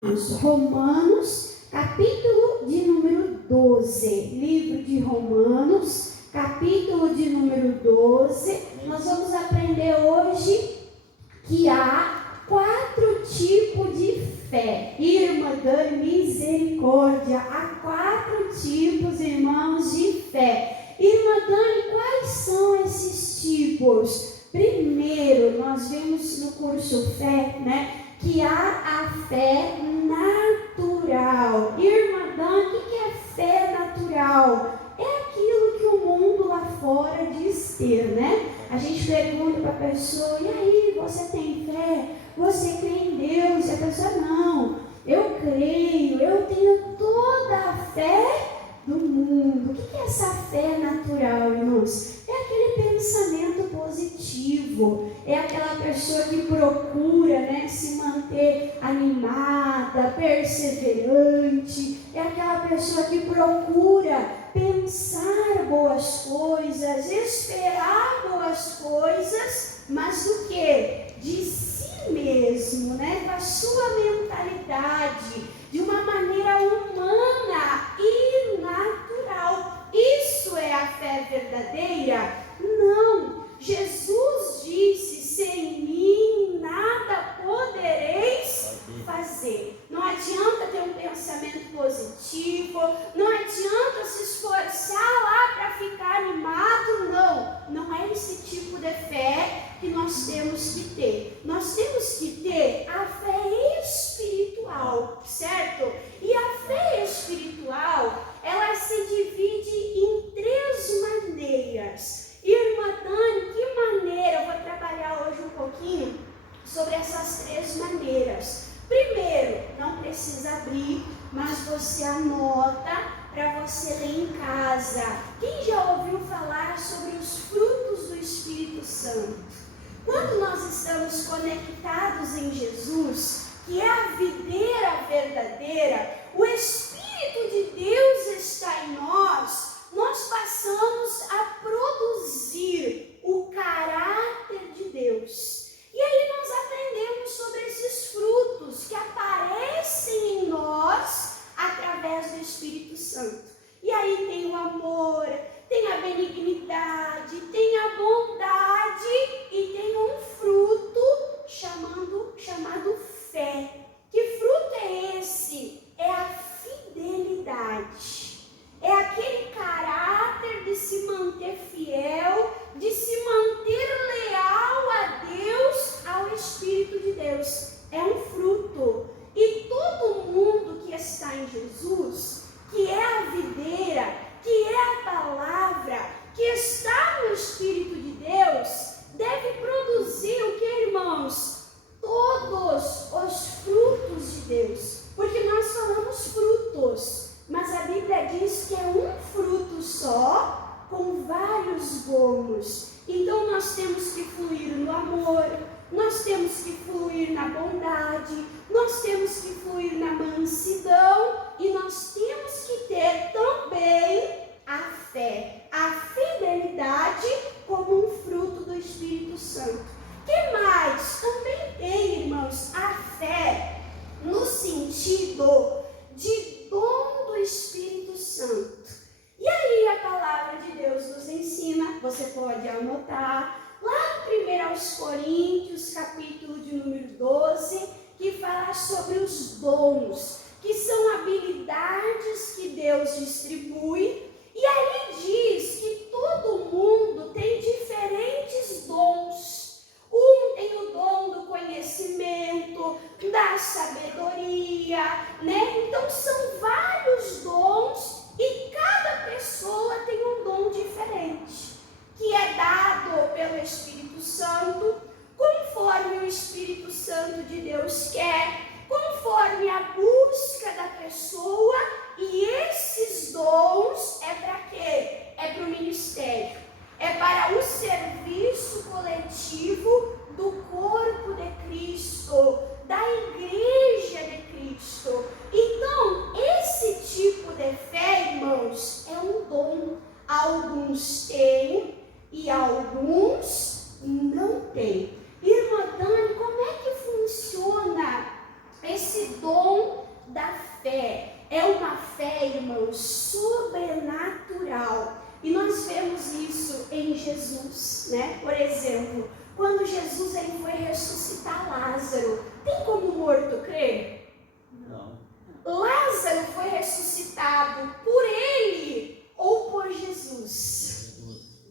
Romanos, capítulo de número 12. Livro de Romanos, capítulo de número 12. Nós vamos aprender hoje que há 4 tipos de fé. Irmã Dani, misericórdia. Há 4 tipos, irmãos, de fé. Irmã Dani, quais são esses tipos? Primeiro, nós vimos no curso Fé, que há a fé natural. Irmã Dani, o que é fé natural? É aquilo que o mundo lá fora diz ter, A gente pergunta para a pessoa, e aí, você tem fé? Você crê em Deus? E a pessoa, não, eu creio, eu tenho toda a fé do mundo. O que é essa fé natural, irmãos? É aquele pensamento positivo, é aquela pessoa que procura, se manter animada, perseverante, é aquela pessoa que procura pensar boas coisas, esperar boas coisas, mas do que? De si mesmo, com a sua mentalidade, de uma maneira humana e natural. Isso é a fé verdadeira? Não. Jesus disse, sem mim nada podereis fazer. Não adianta ter um pensamento positivo, não adianta se esforçar lá para ficar animado, não é esse tipo de fé que nós temos que ter. Nós temos que ter a fé espiritual, certo? E a fé espiritual, ela se divide em 3 maneiras. Irmã Dani, que maneira? Eu vou trabalhar hoje um pouquinho sobre essas 3 maneiras. Primeiro, não precisa abrir, mas você anota para você ler em casa. Quem já ouviu falar sobre os frutos do Espírito Santo? Quando nós estamos conectados em Jesus, que é a videira verdadeira, o Espírito de Deus está em nós, nós passamos a produzir o caráter de Deus. E aí nós aprendemos sobre esses frutos que aparecem em nós através do Espírito Santo. E aí tem o amor, tem a benignidade, tem a bondade e tem um fruto chamado fé. Que fruto é esse? É a fidelidade. É aquele caráter de se manter fiel, de se manter leal a Deus, ao Espírito de Deus. É um fruto. E todo mundo que está em Jesus, que é a videira, que é a palavra, que está no Espírito de Deus, deve produzir o que, irmãos? Todos os frutos de Deus. Porque nós falamos frutos, mas a Bíblia diz que é um fruto só, com vários gomos. Então nós temos que fluir no amor, nós temos que fluir na bondade, nós temos que fluir na mansidão e nós temos que ter também a fé, a fidelidade como um fruto do Espírito Santo. Que mais? Também tem, irmãos, a fé no sentido de dom do Espírito Santo. E aí a palavra de Deus nos ensina, você pode anotar, lá no 1 Coríntios, capítulo de número 12, que fala sobre os dons, que são habilidades que Deus distribui. E aí diz que todo mundo tem diferentes dons. Um tem o dom do conhecimento, da sabedoria, Então são vários dons e cada pessoa tem um dom diferente, que é dado pelo Espírito Santo, conforme o Espírito Santo de Deus quer, conforme a busca da pessoa, e esses dons é para quê? É para o ministério, é para o serviço coletivo do corpo de Cristo, da igreja de Cristo. Então, esse tipo de fé, irmãos, é um dom. Alguns têm e alguns não têm. Irmã Dani, como é que funciona esse dom irmãos, sobrenatural. E nós vemos isso em Jesus, né? Por exemplo, quando Jesus ele foi ressuscitar Lázaro, tem como morto crer? Não. Lázaro foi ressuscitado por ele ou por Jesus?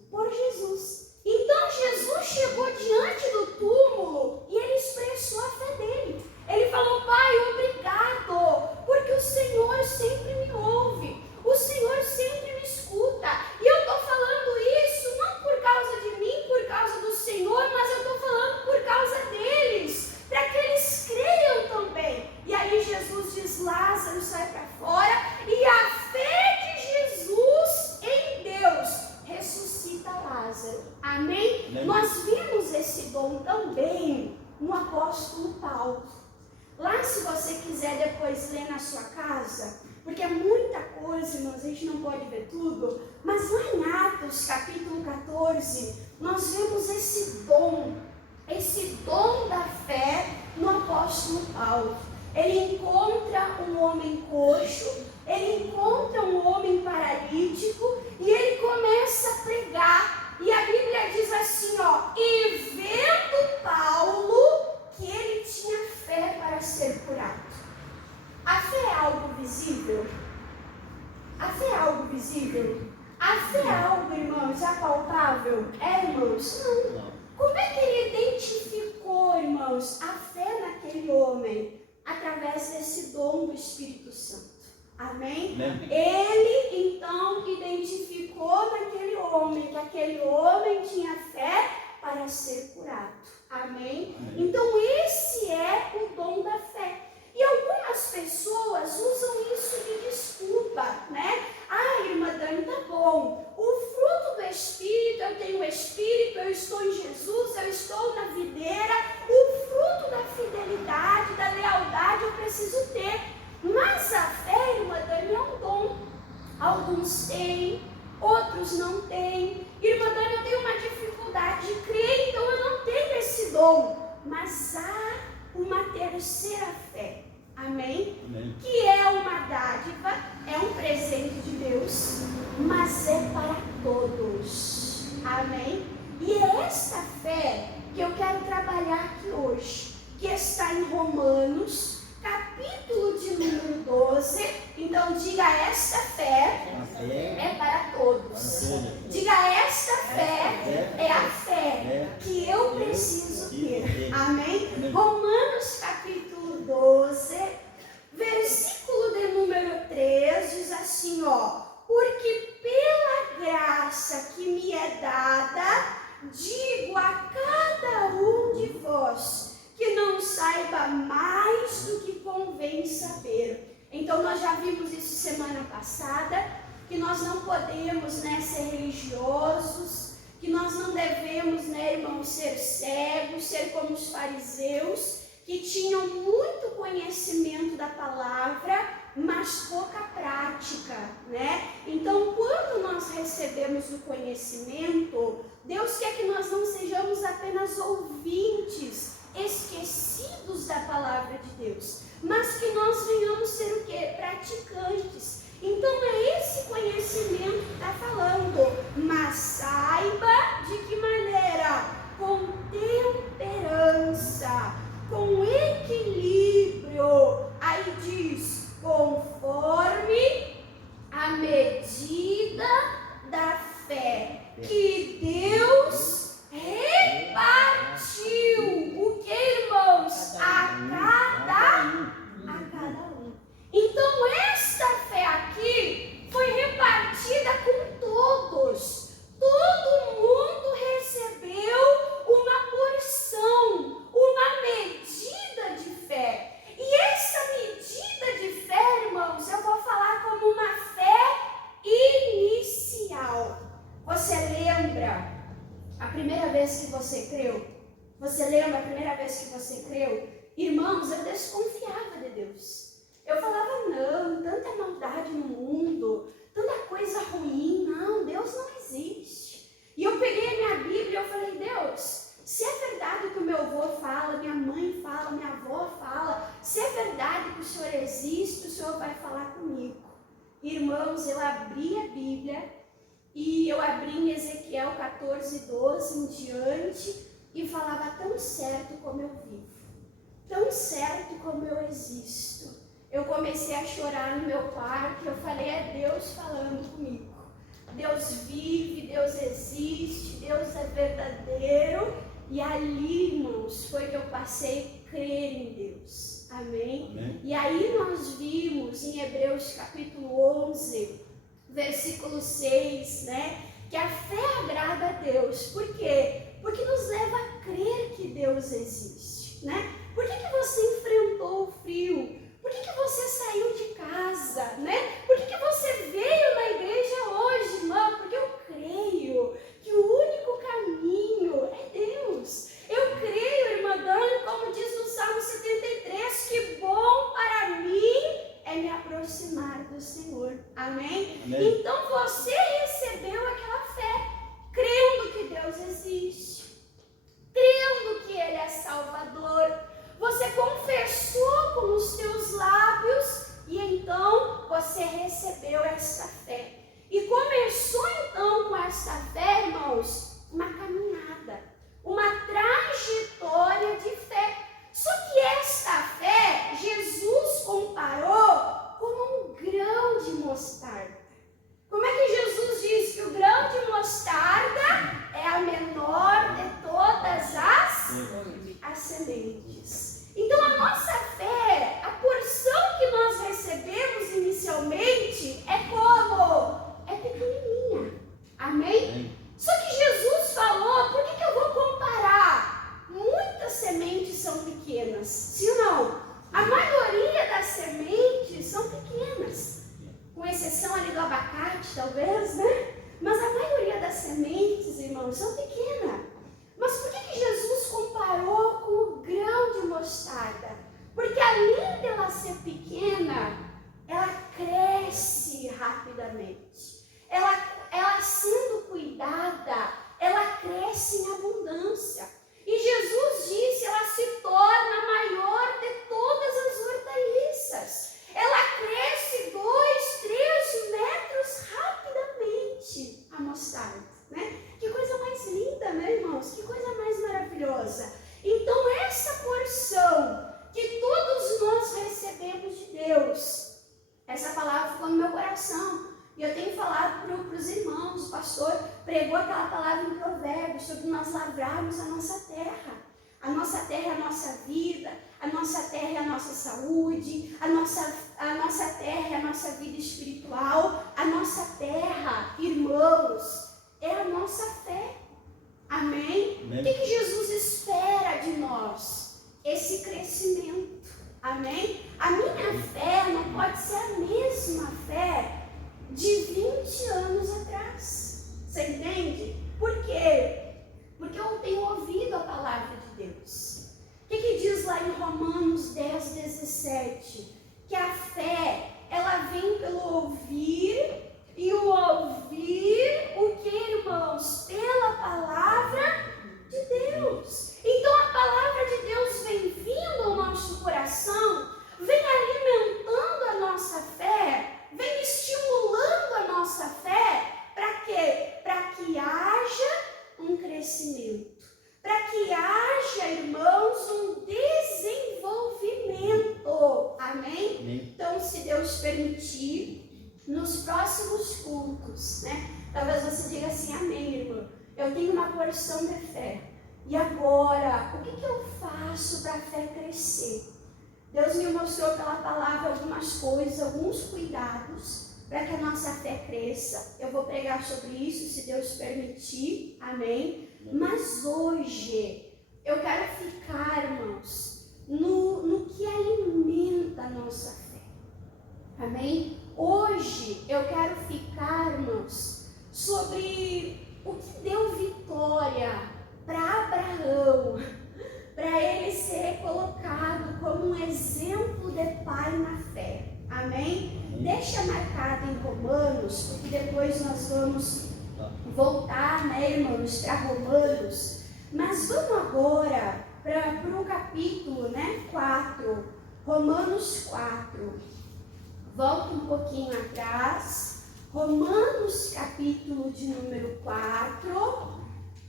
Por Jesus. Então Jesus chegou diante do túmulo e ele expressou a fé dele. Ele falou: Pai, obrigado, porque o Senhor sempre me ouve, o Senhor sempre me escuta. E eu estou falando isso não por causa de mim, por causa do Senhor, mas eu estou falando por causa deles, para que eles creiam também. E aí Jesus diz: Lázaro, sai para fora, e a fé de Jesus em Deus ressuscita Lázaro. Amém? Amém. Nós vimos esse dom também no apóstolo Paulo. Lá, se você quiser depois ler na sua casa, porque é muita coisa, irmãos, a gente não pode ver tudo, mas lá em Atos, capítulo 14, nós vemos esse dom da fé no apóstolo Paulo. Ele encontra um homem coxo, ele encontra um homem paralítico e ele começa a pregar. E a Bíblia diz assim, ó: e vendo Paulo que ele tinha fé para ser curado. A fé é algo visível? A fé é algo visível? A fé é algo, irmãos, apalpável? É, irmãos? Não. Como é que ele identificou, irmãos, a fé naquele homem? Através desse dom do Espírito Santo. Amém? Amém. Ele, então, identificou naquele homem, que aquele homem tinha fé para ser curado. Amém? Amém. Então, esse é o dom da fé. E algumas pessoas usam isso de desculpa, né? Ah, irmã Dani, tá bom. O fruto do Espírito, eu tenho o Espírito, eu estou em Jesus, eu estou na videira. O fruto da fidelidade, da lealdade eu preciso ter. Mas a fé, irmã Dani, é um dom. Alguns têm, outros não têm. Irmã Dani, eu tenho uma dificuldade de crer, então eu não tenho esse dom. Mas há uma terceira fé. Amém? Amém. Que é uma dádiva, é um presente de Deus, mas é para todos. Amém? E é esta fé que eu quero trabalhar aqui hoje, que está em Romanos, capítulo de número 12. Então diga: esta fé é para todos. Diga: esta fé é a fé que eu preciso ter. Amém? Romanos capítulo 12, versículo de número 3 diz assim, ó: porque pela graça que me é dada, digo a cada um de vós que não saiba mais do que convém saber. Então nós já vimos isso semana passada, que nós não podemos, né, ser religiosos, que nós não devemos, né, irmãos, ser cegos, ser como os fariseus, que tinham muito conhecimento da palavra, mas pouca prática, né? Então, quando nós recebemos o conhecimento, Deus quer que nós não sejamos apenas ouvintes, esquecidos da palavra de Deus, mas que nós venhamos ser o quê? Praticantes. Então é esse conhecimento que está falando, mas saiba de que maneira? Com temperança, com equilíbrio. Aí diz: conforme a medida da fé que Deus repartiu. O que, irmãos? A cada um. Então esta fé aqui foi repartida com todos. Todo mundo recebeu uma porção, uma medida de fé. E essa medida de fé, irmãos, eu vou falar como uma fé inicial. Você lembra a primeira vez que você creu? Você lembra a primeira vez que você creu? Irmãos, eu desconfiava de Deus. Eu falava: não, tanta maldade no mundo, tanta coisa ruim, não, Deus não existe. E eu peguei a minha Bíblia e eu falei: Deus, se é verdade o que o meu avô fala, minha mãe fala, minha avó fala, se é verdade que o Senhor existe, o Senhor vai falar comigo. irmãos, eu abri a Bíblia e eu abri em Ezequiel 14:12 em diante e falava tão certo como eu vivo, tão certo como eu existo. Eu comecei a chorar no meu quarto, eu falei, é Deus falando comigo. Deus vive, Deus existe, Deus é verdadeiro. E ali, irmãos, foi que eu passei a crer em Deus. Amém? Amém. E aí nós vimos em Hebreus capítulo 11, versículo 6, né? Que a fé agrada a Deus. Por quê? Porque nos leva a crer que Deus existe, né? Por que você enfrentou o frio? Por que você saiu de casa, né? Por que você veio na igreja hoje, irmão? Porque eu creio que o único caminho é Deus. Eu creio, irmã Dani, como diz no Salmo 73, que bom para mim é me aproximar do Senhor. Amém? Amém. Então você recebeu aquela fé, crendo que Deus existe, crendo que Ele é Salvador. Você confessou com os teus lábios e então você recebeu esta fé. E começou então com esta fé, irmãos, uma caminhada, uma trajetória de fé. Só que esta fé, Jesus comparou como um grão de mostarda. Como é que Jesus diz que o grão de mostarda é a menor de todas as sementes? Então a nossa fé, a porção que nós recebemos inicialmente é como? É pequenininha. Amém? Só que Jesus falou, por que eu vou comparar? Muitas sementes são pequenas, sim ou não? A maioria das sementes são pequenas, com exceção ali do abacate, talvez, né? Mas a maioria das sementes, irmãos, são pequenas. Mas por que Jesus comparou com o grão de mostarda? Porque além dela ser pequena, ela cresce rapidamente. Ela sendo cuidada, ela cresce em abundância. E Jesus disse, ela se torna a maior de todas as hortaliças. Ela cresce 2, 3 metros rapidamente, a mostarda, né? Que coisa mais linda, né, irmãos? Que coisa mais maravilhosa. Então, essa porção que todos nós recebemos de Deus, essa palavra ficou no meu coração. E eu tenho falado para os irmãos, o pastor pregou aquela palavra em Provérbios, sobre nós lavrarmos a nossa terra. A nossa terra é a nossa vida, a nossa terra é a nossa saúde, a nossa terra é a nossa vida espiritual, a nossa terra, irmãos, é a nossa fé. Amém? Amém. O que Jesus espera de nós? Esse crescimento. Amém? A minha fé não pode ser a mesma fé de 20 anos atrás. Você entende? Por quê? Porque eu tenho ouvido a palavra de Deus. O que diz lá em Romanos 10:17? Que a fé, ela vem pelo ouvir, e o ouvir, o que, irmãos? Pela palavra de Deus. Então a palavra de Deus vem vindo ao nosso coração, vem alimentando a nossa fé, vem estimulando a nossa fé. Para quê? Para que haja um crescimento, para que haja, irmãos, um desenvolvimento. Amém? Amém. Então, se Deus permitir, nos próximos cultos, né? Talvez você diga assim, amém, irmã. Eu tenho uma porção de fé. E agora, o que eu faço para a fé crescer? Deus me mostrou pela palavra algumas coisas, alguns cuidados para que a nossa fé cresça. Eu vou pregar sobre isso, se Deus permitir. Amém? Mas hoje, eu quero ficar, irmãos, no que alimenta a nossa fé. Amém? Hoje, eu quero ficar, irmãos, sobre o que deu vitória para Abraão, para ele ser colocado como um exemplo de pai na fé. Amém? Deixa marcado em Romanos, porque depois nós vamos voltar, né, irmãos, para Romanos. Mas vamos agora para o capítulo, né, 4, Romanos 4, Volta um pouquinho atrás. Romanos capítulo de número 4.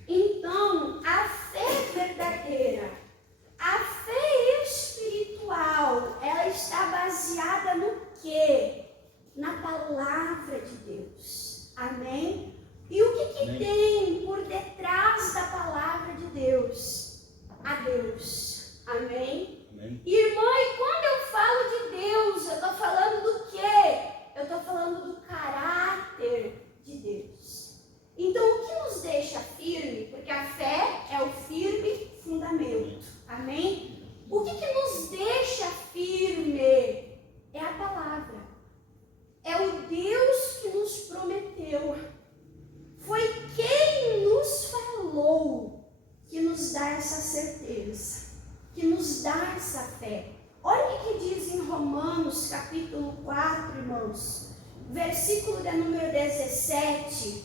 Então, a fé verdadeira, a fé espiritual, ela está baseada no quê? Na palavra de Deus. Amém? E o que tem por detrás da palavra de Deus? A Deus. Amém? Amém. Irmã, e quando eu falo de Deus, eu estou falando do quê? Eu estou falando do caráter de Deus. Então, o que nos deixa firme? Porque a fé é o firme fundamento. Amém? O que nos deixa firme? É a palavra. É o Deus que nos prometeu. Foi quem nos falou que nos dá essa certeza, que nos dá essa fé. Olha o que diz em Romanos capítulo 4, irmãos. Versículo de número 17.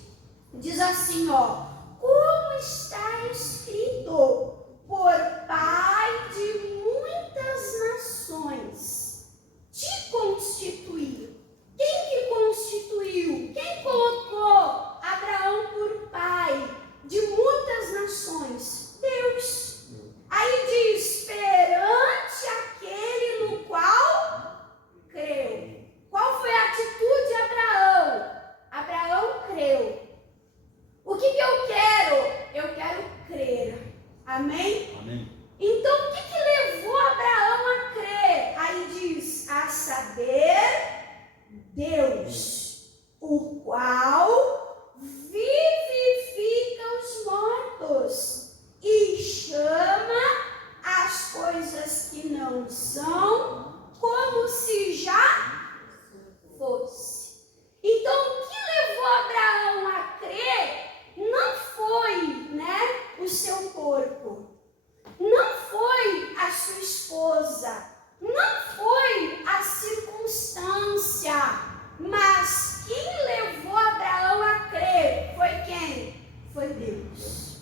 Diz assim, ó. Como está escrito, por Pai de muitas nações, te constituiu. Quem que constituiu? Quem colocou Abraão por pai de muitas nações? Deus. Aí diz, perante aquele no qual creu. Qual foi a atitude de Abraão? Abraão creu. O que eu quero? Eu quero crer. Amém? Amém. Então, o que levou Abraão a crer? Aí diz, a saber, Deus, o qual vivifica os mortos e chama as coisas que não são como se já fosse. Então, o que levou Abraão a crer não foi, o seu corpo, não foi a sua esposa, não foi a circunstância, mas quem levou Abraão a crer foi quem? Foi Deus.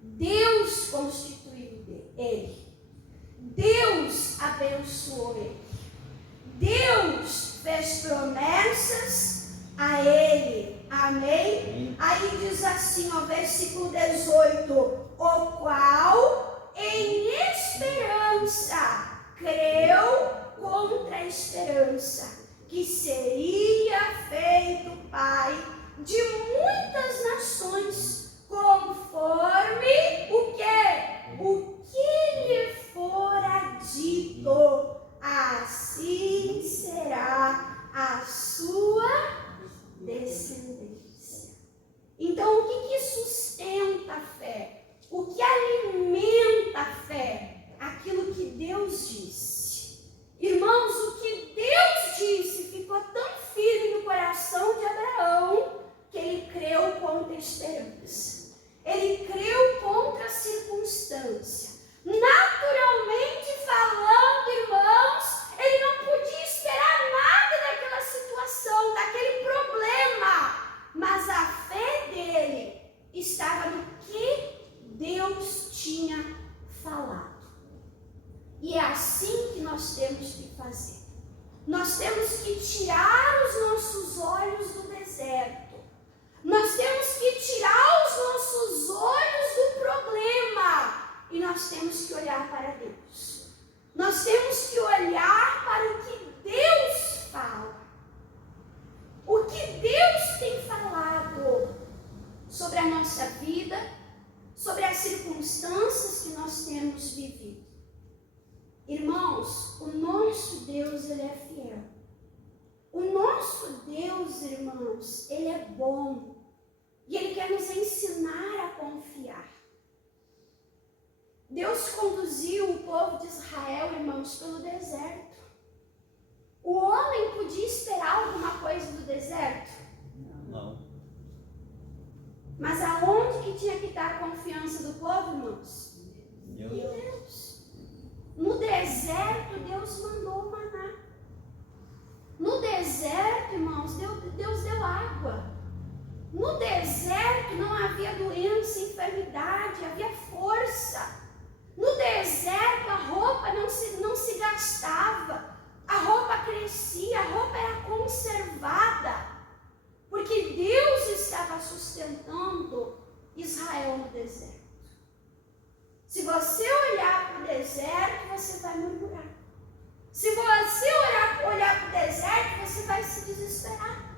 Deus constituiu ele. Deus abençoou ele. Deus fez promessas a ele. Amém? Aí diz assim, ó, versículo 18: o qual em esperança creu contra a esperança, que seria feito pai de muitas nações, conforme o que? O que lhe fora dito, assim será a sua descendência. Então, o que sustenta a fé? O que alimenta a fé? Aquilo que Deus disse. Irmãos, o que Deus disse ficou tão firme no coração de Abraão que ele creu contra a esperança. Ele creu contra a circunstância. Naturalmente falando, irmãos, ele não podia esperar nada daquela situação, daquele problema. Mas a fé dele estava no que Deus tinha falado. E é assim que nós temos que fazer. Nós temos que tirar os nossos olhos do deserto. Nós temos que tirar os nossos olhos do problema. E nós temos que olhar para Deus. Nós temos que olhar para o que Deus fala. O que Deus tem falado sobre a nossa vida, sobre as circunstâncias que nós temos vivido. Irmãos, o nosso Deus, ele é fiel. O nosso Deus, irmãos, ele é bom. E ele quer nos ensinar a confiar. Deus conduziu o povo de Israel, irmãos, pelo deserto. O homem podia esperar alguma coisa do deserto? Não. Mas aonde que tinha que estar a confiança do povo, irmãos? Deus. Em Deus. No deserto, Deus mandou o maná. No deserto, irmãos, Deus deu água. No deserto não havia doença, enfermidade, havia força. No deserto a roupa não se gastava. A roupa apodrecia, a roupa era conservada, porque Deus estava sustentando Israel no deserto. Se você olhar para o deserto, você vai murmurar. Se você olhar para o deserto, você vai se desesperar.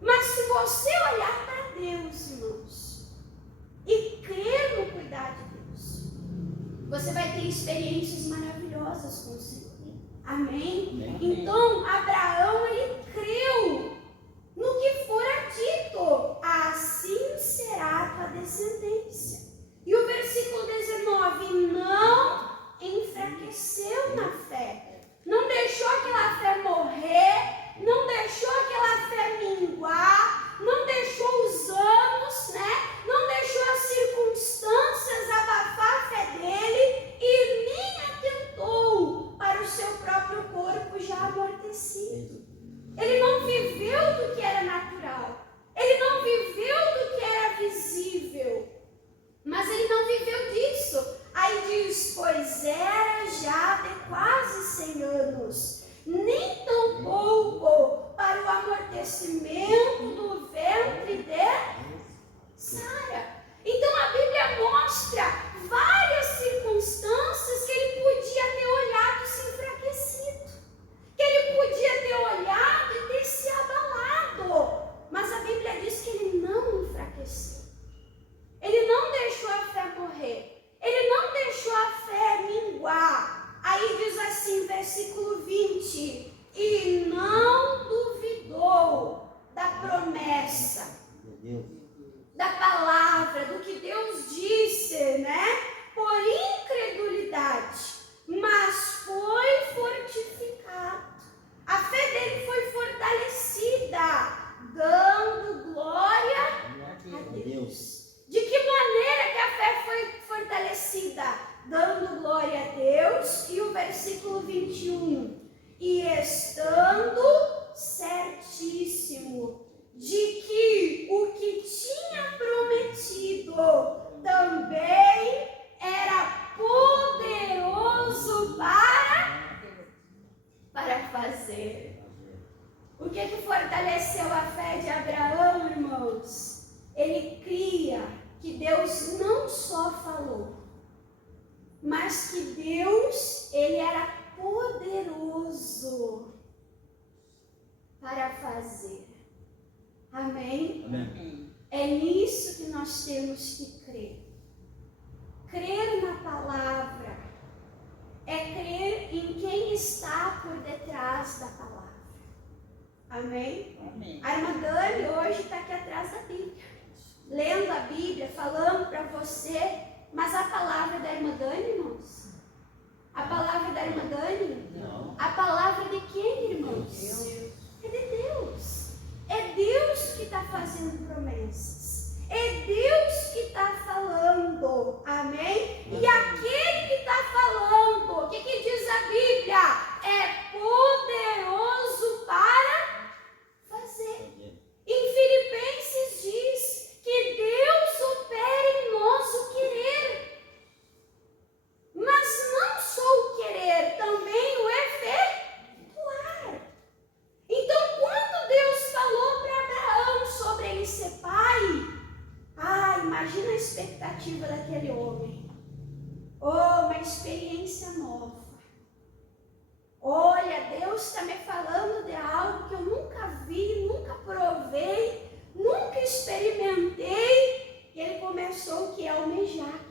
Mas se você olhar para Deus, irmãos, e crer no cuidado de Deus, você vai ter experiências maravilhosas com o Senhor. Amém? Então, Abraão, ele creu no que fora dito. Assim será a tua descendência. E o versículo 19, não enfraqueceu na fé. Não deixou aquela fé morrer, não deixou aquela fé minguar, não deixou os anos, não deixou as circunstâncias abafar a fé dele e nem atentou para o seu próprio corpo já amortecido. Ele não viveu do que era natural, ele não viveu do que era visível, mas ele não viveu disso. Aí diz, pois era já de quase 100 anos, nem tão pouco para o amortecimento do ventre de Sara. Então a Bíblia mostra várias circunstâncias que ele podia ter olhado e se enfraquecido, que ele podia ter olhado e ter se abalado, mas a Bíblia diz que ele não enfraqueceu, ele não deixou a fé morrer. Ele não deixou a fé minguar. Aí diz assim, versículo 20, e não duvidou da promessa, da palavra, do que Deus disse, por incredulidade, mas foi fortificado. A fé dele foi fortalecida, dando glória a Deus. De que maneira que a fé foi fortalecida? Dando glória a Deus. E o versículo 21. E estando certíssimo de que o que tinha prometido também era poderoso para fazer. O que fortaleceu a fé de Abraão, irmãos? Ele cria que Deus não só falou, mas que Deus, ele era poderoso para fazer. Amém? Amém. É nisso que nós temos que crer. Crer na palavra é crer em quem está por detrás da palavra. Amém? Amém. A irmã Dani hoje está aqui atrás da Bíblia, lendo a Bíblia, falando para você, mas a palavra da irmã Dani, irmãos? A palavra da irmã Dani? Não. A palavra de quem, irmãos? Deus. É de Deus. É Deus que está fazendo promessas. É Deus que está falando. Amém? E aquele que está falando, o que diz a Bíblia? É poderoso para fazer. Em Filipenses diz que Deus opera em nós o querer. Mas não só o querer, também o efetuar. Então, quando Deus falou para Abraão sobre ele ser pai, imagina a expectativa daquele homem. Uma experiência nova. Olha, Deus está me falando de algo que eu nunca vi, nunca provei, nunca experimentei. E ele começou o que? A almejar aquilo.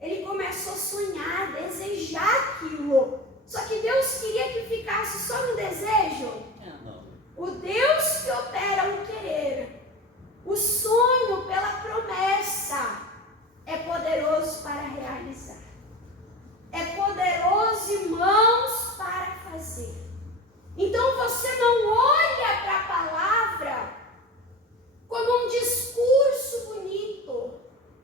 Ele começou a sonhar, desejar aquilo. Só que Deus queria que ficasse só no desejo. Não. O Deus que opera o querer, o sonho pela promessa, é poderoso para realizar. É poderoso, irmãos, para fazer. Então você não olha para a palavra como um discurso bonito,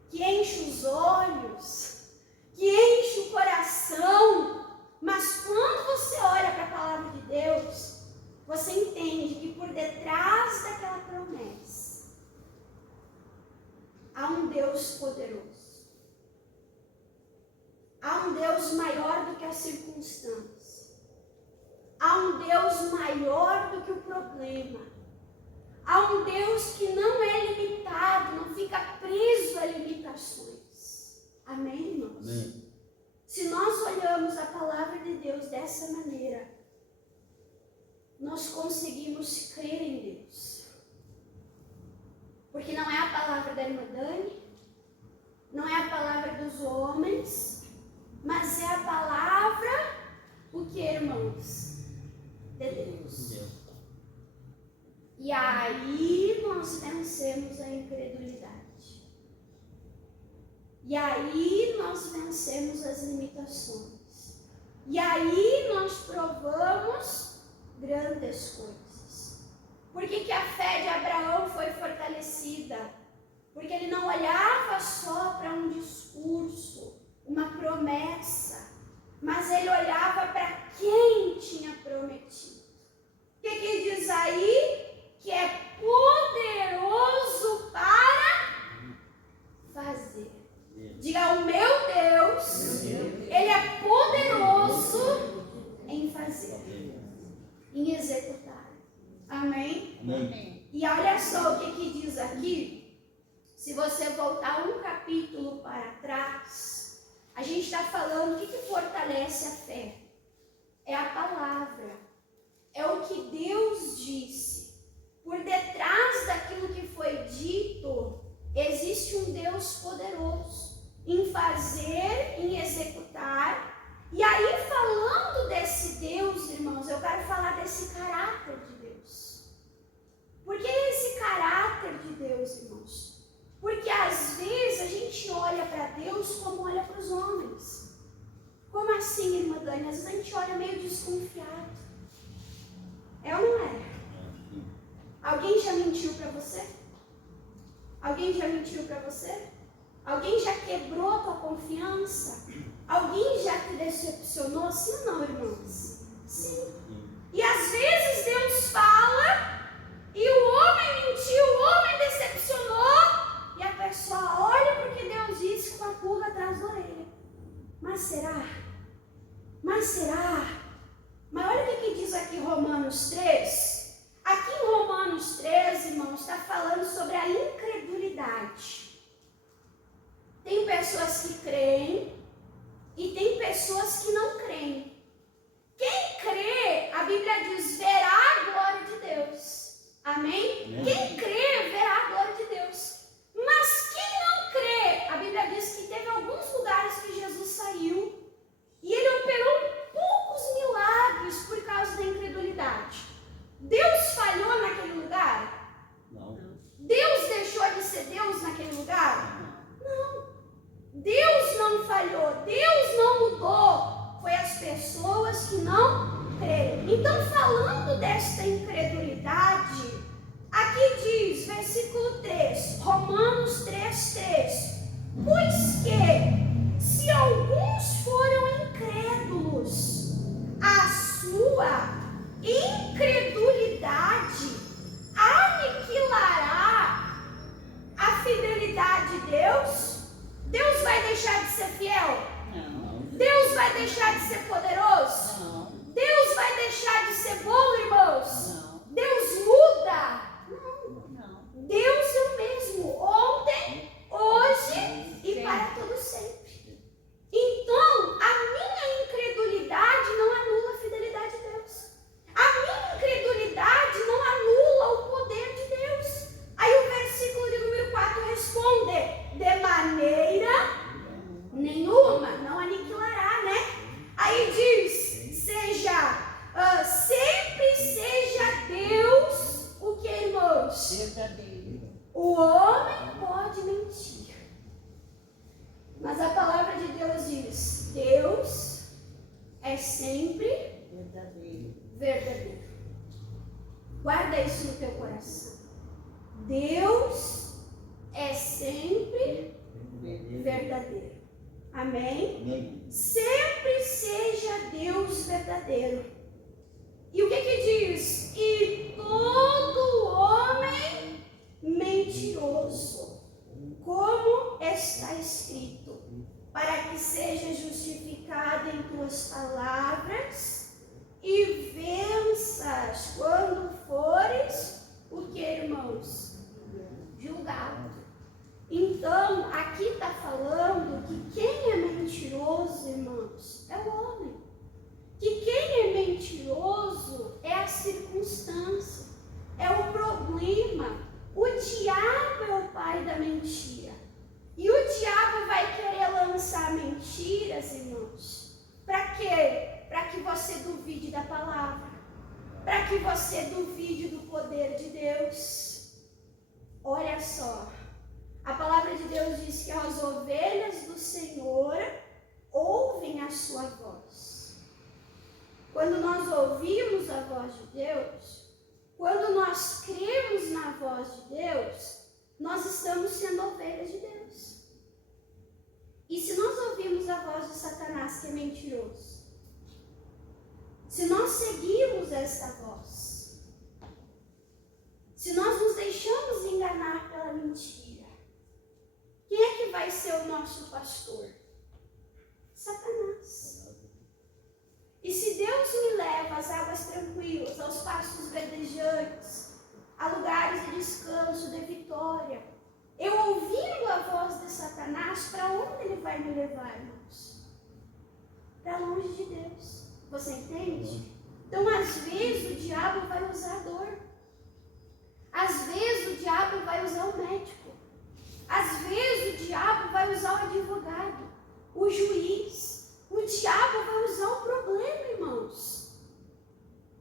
que enche os olhos, que enche o coração, mas quando você olha para a palavra de Deus, você entende que por detrás daquela promessa há um Deus poderoso. Há um Deus maior do que as circunstâncias. Há um Deus maior do que o problema. Há um Deus que não é limitado, não fica preso a limitações. Amém, irmãos? Amém. Se nós olhamos a palavra de Deus dessa maneira, nós conseguimos crer em Deus. Porque não é a palavra da irmã Dani, não é a palavra dos homens, mas é a palavra, o que, irmãos? De Deus. E aí nós vencemos a incredulidade. E aí nós vencemos as limitações. E aí nós provamos grandes coisas. Por que a fé de Abraão foi fortalecida? Porque ele não olhava só para um discurso, uma promessa, mas ele olhava para quem tinha prometido. O que diz aí? Que é poderoso para fazer. Diga, o meu Deus, Ele é poderoso em fazer, em executar. Amém? Amém. E olha só o que diz aqui. Se você voltar um capítulo para trás, a gente está falando o que fortalece a fé. É a palavra. É o que Deus disse. Por detrás daquilo que foi dito, existe um Deus poderoso em fazer, em executar. E aí, falando desse Deus, irmãos, eu quero falar desse caráter de Deus. Por que esse caráter de Deus, irmãos? Porque às vezes a gente olha para Deus como olha para os homens. Como assim, irmã Dani? Às vezes a gente olha meio desconfiado. É ou não é? Alguém já mentiu para você? Alguém já mentiu para você? Alguém já quebrou a tua confiança? Alguém já te decepcionou? Sim ou não, irmãos? Sim. E às vezes Deus fala e o homem mentiu, o homem decepcionou e a pessoa olha porque Deus disse com a pulga atrás da orelha. Mas será? Mas será? Mas olha o que diz aqui Romanos 3. Aqui em Romanos 3, irmãos, está falando sobre a incredulidade. Tem pessoas que creem e tem pessoas que não creem. Quem crê, a Bíblia diz, verá a glória de Deus. Amém? Amém. Quem crê, verá a glória de Deus. Mas quem não crê, a Bíblia diz que teve alguns lugares que Jesus saiu e ele operou poucos milagres por causa da incredulidade. Deus falhou naquele lugar? Não. Deus deixou de ser Deus naquele lugar? Não. Deus não falhou, Deus não mudou. Foi as pessoas que não creram. Então, falando desta incredulidade, aqui diz, versículo 3, Romanos 3:3. Pois que, se alguns foram incrédulos, a sua incredulidade aniquilará a fidelidade de Deus? Deus vai deixar de ser fiel? Não. Deus vai deixar de ser poderoso? Não. Deus vai deixar de ser bom, irmãos? Não. Deus muda? Não. Deus é o mesmo, ontem, hoje e para todo sempre. Então, a minha incredulidade não anula a fidelidade de Deus. A minha incredulidade não anula o poder de Deus. Aí o versículo de número 4 responde, de maneira nenhuma, não aniquilará, né? Aí diz, sempre seja Deus, o que, irmãos? Verdadeiro. O homem pode mentir, mas a palavra de Deus diz, Deus é sempre verdadeiro. Guarda isso no teu coração. Deus é sempre verdadeiro. Amém? Amém. Sempre seja Deus verdadeiro. E o que diz? E todo homem mentiroso, como está escrito, para que seja justificado em tuas palavras e vença você duvide do poder de Deus. Olha só, a palavra de Deus diz que as ovelhas do Senhor ouvem a sua voz. Quando nós ouvimos a voz de Deus, quando nós cremos na voz de Deus, nós estamos sendo ovelhas de Deus. E se nós ouvimos a voz de Satanás, que é mentiroso, se nós seguimos esta voz, se nós nos deixamos enganar pela mentira, quem é que vai ser o nosso pastor? Satanás. E se Deus me leva às águas tranquilas, aos pastos verdejantes, a lugares de descanso, de vitória, eu ouvindo a voz de Satanás, para onde ele vai me levar, irmãos? Para longe de Deus. Você entende? Então, às vezes, o diabo vai usar a dor. Às vezes, o diabo vai usar o médico. Às vezes, o diabo vai usar o advogado, o juiz. O diabo vai usar o problema, irmãos,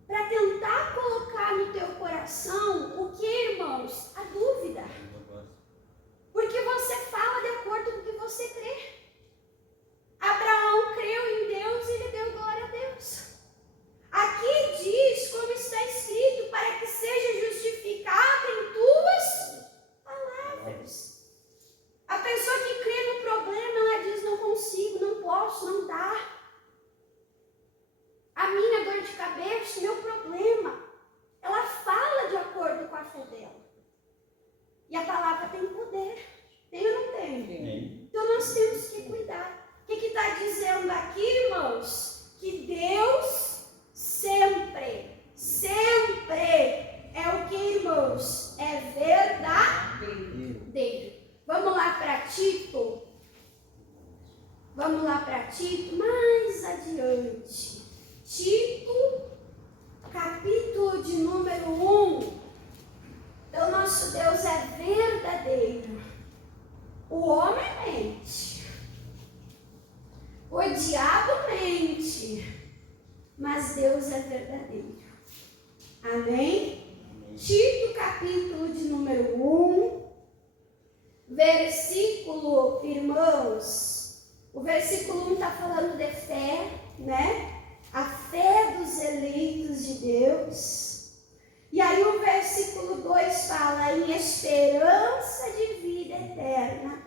para tentar colocar no teu coração o que, irmãos? A dúvida. Porque você fala de acordo com o que você crê. Abraão creu em Deus e ele deu glória a Deus. Aqui diz, como está escrito, para que seja justificado em tuas palavras. A pessoa que crê no problema, ela diz, não consigo, não posso, não dá. A minha dor de cabeça, meu problema, ela fala de acordo com a fé dela. E a palavra tem poder. Tem ou não tem? Tem. Então nós temos que cuidar. O que está dizendo aqui, irmãos? Que Deus sempre é o que, irmãos? É verdadeiro. Vamos lá para Tito. Vamos lá para Tito, mais adiante. Tito, capítulo de número 1. Então, nosso Deus é verdadeiro. O homem mente. O diabo mente. Mas Deus é verdadeiro. Amém? Tito, capítulo de número 1. Versículo, irmãos, o versículo 1 está falando de fé, né? A fé dos eleitos de Deus. E aí o versículo 2 fala em esperança de vida eterna,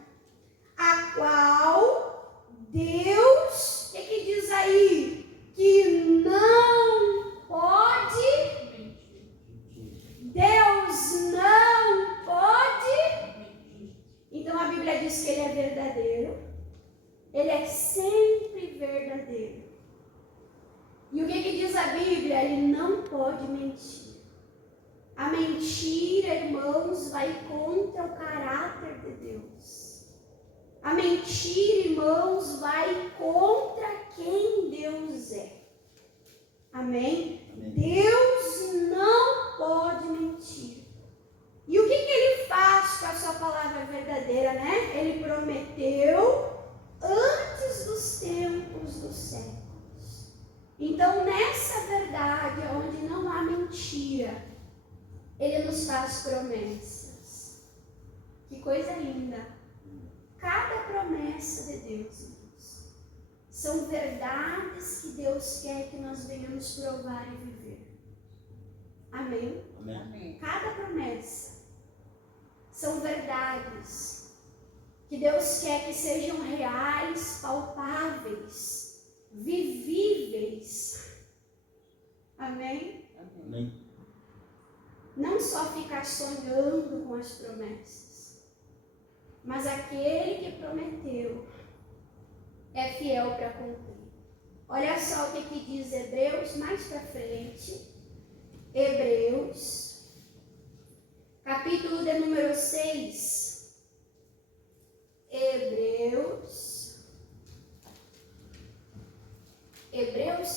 a qual Deus, o que diz aí? Que não pode, Deus não pode. Então a Bíblia diz que ele é verdadeiro, ele é sempre verdadeiro. E o que diz a Bíblia? Ele não pode mentir. A mentira, irmãos, vai contra o caráter de Deus. A mentira, irmãos, vai contra quem Deus é. Amém? Amém. Deus não pode mentir. E o que ele faz com a sua palavra verdadeira, né? Ele prometeu antes dos tempos dos séculos. Então, nessa verdade, onde não há mentira, ele nos faz promessas. Que coisa linda. Cada promessa de Deus, irmãos, são verdades que Deus quer que nós venhamos provar e viver. Amém? Amém. Cada promessa são verdades que Deus quer que sejam reais, palpáveis, vivíveis. Amém? Amém. Não só ficar sonhando com as promessas, mas aquele que prometeu é fiel para cumprir. Olha só o que diz Hebreus mais para frente. Hebreus, capítulo de número 6. Hebreus,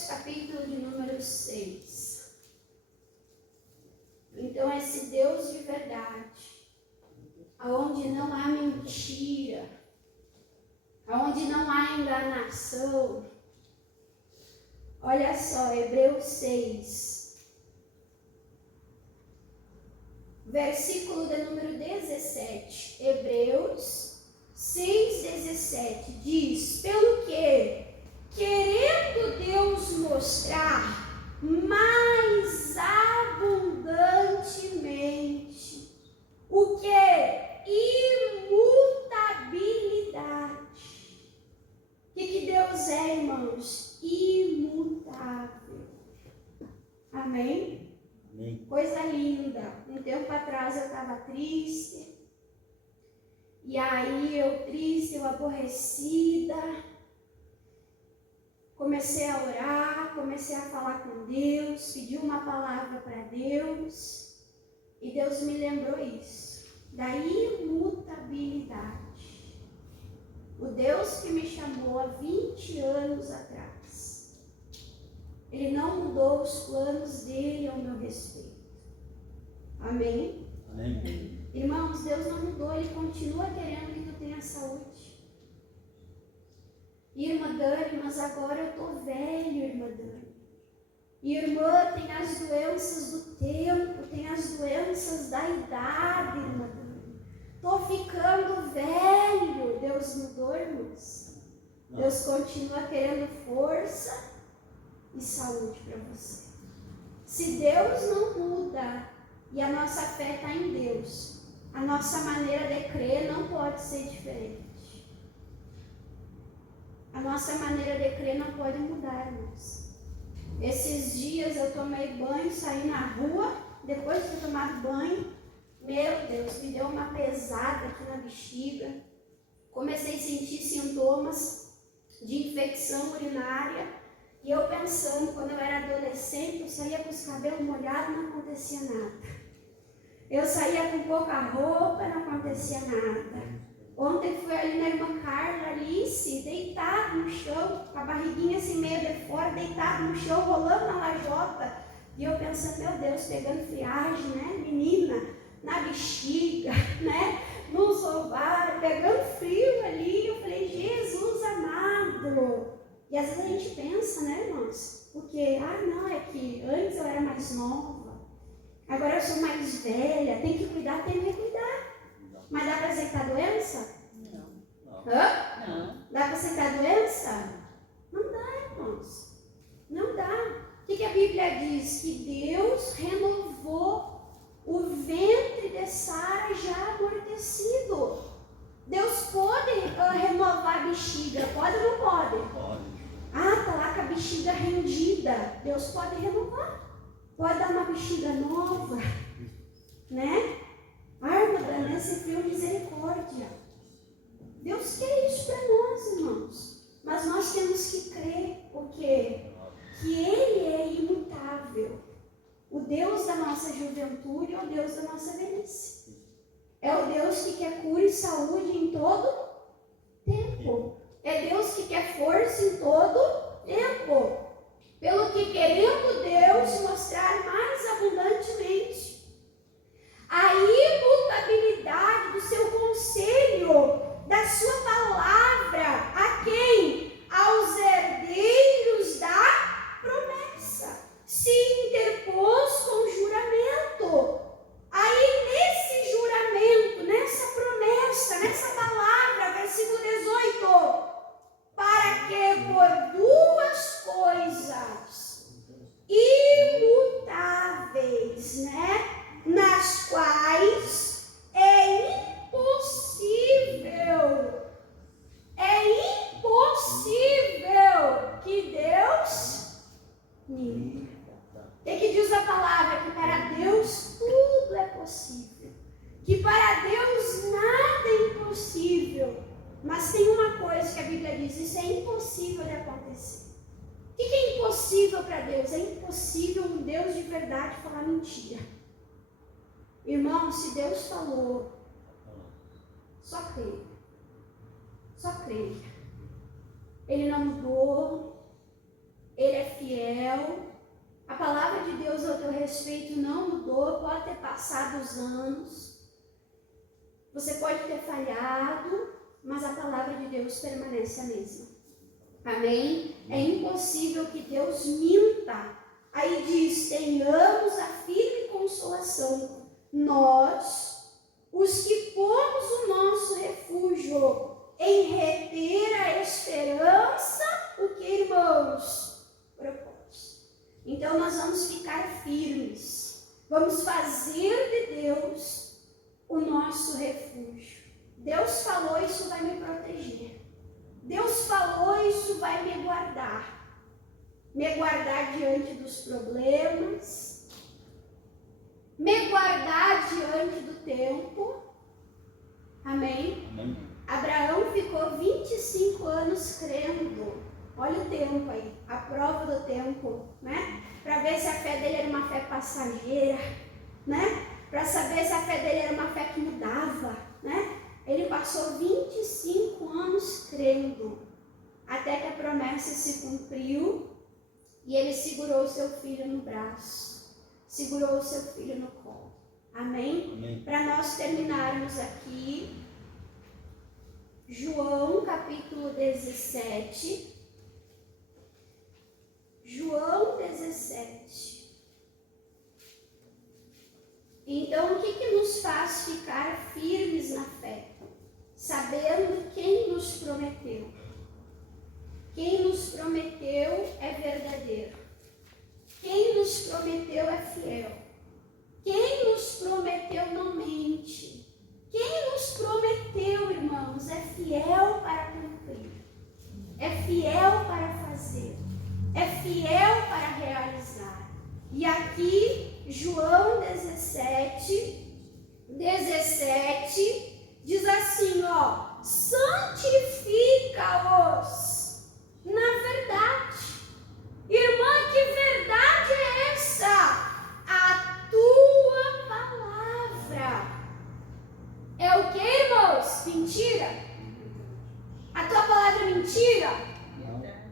capítulo de número 6. Então, esse Deus de verdade, aonde não há mentira, aonde não há enganação. Olha só, Hebreus 6. versículo de número 17. Hebreus 6:17 diz: pelo que, querendo Deus mostrar mais abundantemente o que? Imutabilidade. O que Deus é, irmãos? Imutável. Amém? Amém. Coisa linda. Um tempo atrás eu estava triste. E aí eu aborrecida. Comecei a orar, comecei a falar com Deus, pedi uma palavra para Deus. E Deus me lembrou isso, da imutabilidade. O Deus que me chamou há 20 anos atrás, Ele não mudou os planos dele ao meu respeito. Amém? Amém. Irmãos, Deus não mudou, Ele continua querendo que tu tenha saúde. Irmã Dani, mas agora eu estou velho, irmã Dani. Irmã, tem as doenças do tempo, tem as doenças da idade, irmã Dani. Estou ficando velho. Deus mudou, irmãos. Deus continua querendo força e saúde para você. Se Deus não muda e a nossa fé está em Deus, a nossa maneira de crer não pode ser diferente. A nossa maneira de crer não pode mudar, irmãos. Esses dias eu tomei banho, saí na rua, depois de ter tomado banho, meu Deus, me deu uma pesada aqui na bexiga. Comecei a sentir sintomas de infecção urinária. E eu pensando, quando eu era adolescente, eu saía com os cabelos molhados e não acontecia nada. Eu saía com pouca roupa, não acontecia nada. Ontem fui ali na irmã Carla, Alice, deitado no chão, com a barriguinha assim meio de fora, deitado no chão, rolando na lajota. E eu pensando, meu Deus, pegando friagem, né, menina, na bexiga, né, nos ovários, pegando frio ali. Eu falei, Jesus amado. E às vezes a gente pensa, né, irmãos, porque, não, é que antes eu era mais nova, agora eu sou mais velha, tem que cuidar, tem que cuidar. Mas dá para aceitar doença? Não. Hã? Não. Dá para aceitar doença? Não dá, irmãos. Não dá. O que a Bíblia diz? Que Deus renovou o ventre de Sara já amortecido. Deus pode renovar a bexiga, pode ou não pode? Pode. Tá lá com a bexiga rendida. Deus pode renovar. Pode dar uma bexiga nova, né? Irmã, nesse frio, misericórdia. Deus quer isso para nós, irmãos. Mas nós temos que crer o quê? Que Ele é imutável. O Deus da nossa juventude é o Deus da nossa velhice. É o Deus que quer cura e saúde em todo tempo. É Deus que quer força em todo tempo. Pelo que, querendo Deus mostrar mais abundantemente a imutabilidade do seu conselho, da sua palavra, a quem? Aos herdeiros da promessa. Se interpôs com juramento. Aí nesse juramento, nessa promessa, nessa palavra, versículo 18, para que por duas coisas imutáveis, né? Nas quais é impossível que Deus minta. E que diz a palavra que para Deus tudo é possível, que para Deus nada é impossível. Mas tem uma coisa que a Bíblia diz, isso é impossível de acontecer. O que é impossível para Deus? É impossível um Deus de verdade falar mentira. Irmão, se Deus falou, só creia. Só creia. Ele não mudou, Ele é fiel. A palavra de Deus ao teu respeito não mudou, pode ter passado os anos. Você pode ter falhado, mas a palavra de Deus permanece a mesma. Amém? É impossível que Deus minta. Aí diz, tenhamos a firme consolação, nós Vamos fazer de Deus o nosso refúgio. Deus falou, isso vai me proteger. Deus falou, isso vai me guardar. Me guardar diante dos problemas. Me guardar diante do tempo. Amém? Amém. Abraão ficou 25 anos crendo. Olha o tempo aí, a prova do tempo, né? Para ver se a fé dele era uma fé passageira, né? Para saber se a fé dele era uma fé que mudava, né? Ele passou 25 anos crendo, até que a promessa se cumpriu e ele segurou o seu filho no braço, segurou o seu filho no colo. Amém? Amém. Para nós terminarmos aqui, João capítulo 17. João 17. Então, o que nos faz ficar firmes na fé? Sabendo quem nos prometeu. Quem nos prometeu é verdadeiro. Quem nos prometeu é fiel. Quem nos prometeu não mente. Quem nos prometeu, irmãos, é fiel para cumprir. É fiel para fazer. É fiel para realizar. E aqui, João 17 diz assim, ó: santifica-os na verdade. Irmã, que verdade é essa? A tua palavra. É o que, irmãos? Mentira? A tua palavra é mentira?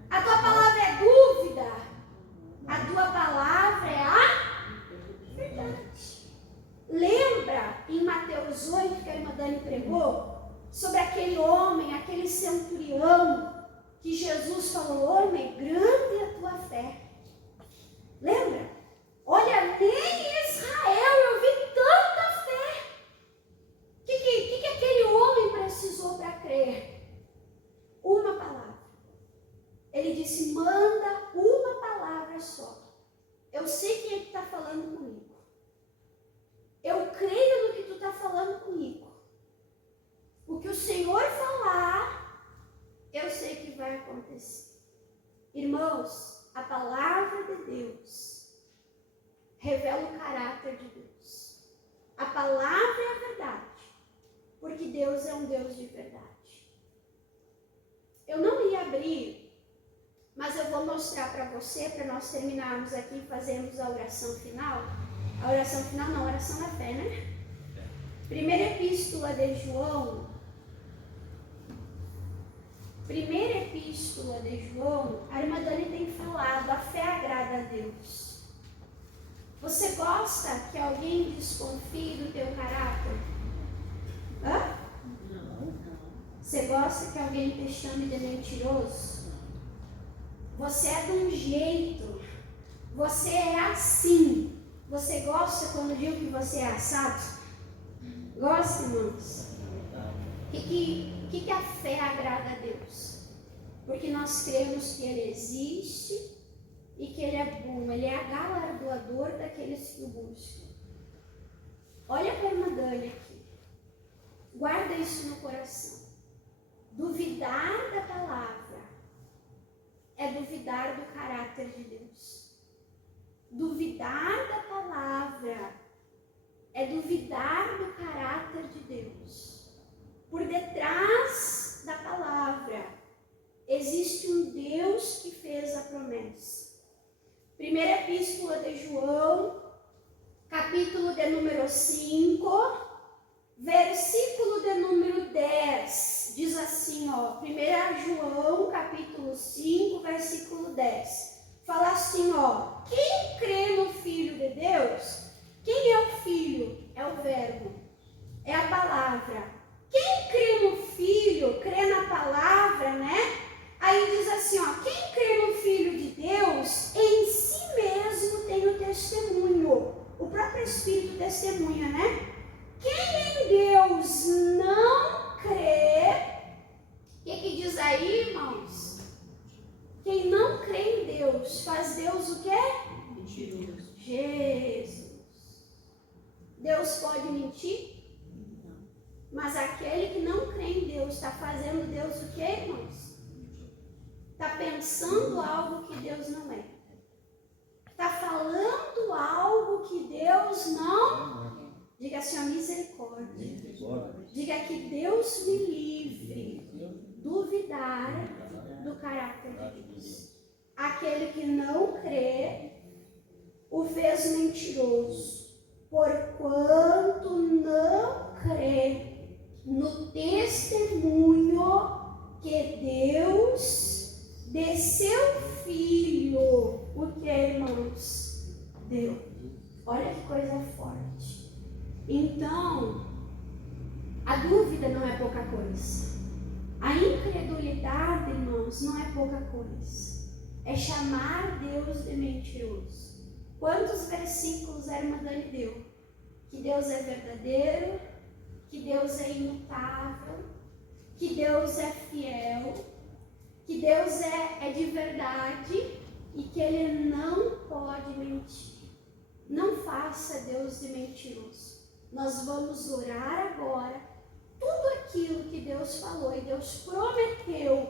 A tua palavra é dúvida? A tua palavra é a verdade. Lembra em Mateus 8 que a irmã Dani pregou? Sobre aquele homem, aquele centurião, que Jesus falou: homem, grande é a tua fé. Lembra? Olha, nem em Israel eu vi tanta fé. O que aquele homem precisou para crer? Uma palavra. Ele disse: manda uma palavra só. Eu sei quem é que está falando comigo. Eu creio no que tu está falando comigo. O que o Senhor falar, eu sei que vai acontecer. Irmãos, a palavra de Deus revela o caráter de Deus. A palavra é a verdade, porque Deus é um Deus de verdade. Eu não ia abrir, mas eu vou mostrar para você, para nós terminarmos aqui e fazermos a oração final. A oração final não, a oração da fé, né? Primeira epístola de João. Primeira epístola de João, a irmã Dani tem falado, a fé agrada a Deus. Você gosta que alguém desconfie do teu caráter? Hã? Você gosta que alguém te chame de mentiroso? Você é de um jeito, você é assim. Você gosta quando digo que você é assado? Gosta, irmãos? O que a fé agrada a Deus? Porque nós cremos que Ele existe e que Ele é bom. Ele é galardoador daqueles que o buscam. Olha para a irmã Dani aqui. Guarda isso no coração. Duvidar da palavra é duvidar do caráter de Deus. Duvidar da palavra é duvidar do caráter de Deus. Por detrás da palavra existe um Deus que fez a promessa. Primeira epístola de João, capítulo de número 5, versículo de número 10. Diz assim, ó, 1 João, capítulo 5, versículo 10. Fala assim, ó: quem crê no Filho de Deus? Quem é o Filho? É o Verbo, é a palavra. Quem crê no Filho, crê na palavra, né? Aí diz assim, ó: quem crê no Filho de Deus, em si mesmo tem o testemunho. O próprio Espírito testemunha, né? Quem em Deus não crê, o que diz aí, irmãos? Quem não crê em Deus, faz Deus o quê? Mentiroso. Jesus. Deus pode mentir? Mas aquele que não crê em Deus está fazendo Deus o quê, irmãos? Está pensando algo que Deus não é. Está falando algo que Deus não. Diga assim, a misericórdia. Diga que Deus me livre duvidar do caráter de Deus. Aquele que não crê o fez mentiroso, porquanto não crê no testemunho que Deus de seu Filho, o que, irmãos? Deu. Olha que coisa forte. Então, a dúvida não é pouca coisa. A incredulidade, irmãos, não é pouca coisa. É chamar Deus de mentiroso. Quantos versículos a irmã Dani deu? Que Deus é verdadeiro, que Deus é imutável, que Deus é fiel, que Deus é de verdade e que Ele não pode mentir. Não faça Deus de mentiroso. Nós vamos orar agora. Tudo aquilo que Deus falou e Deus prometeu,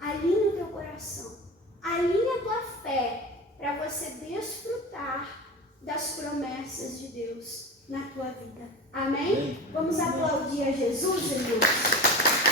alinha o teu coração, alinha a tua fé para você desfrutar das promessas de Deus na tua vida. Amém? Vamos aplaudir a Jesus, irmãos?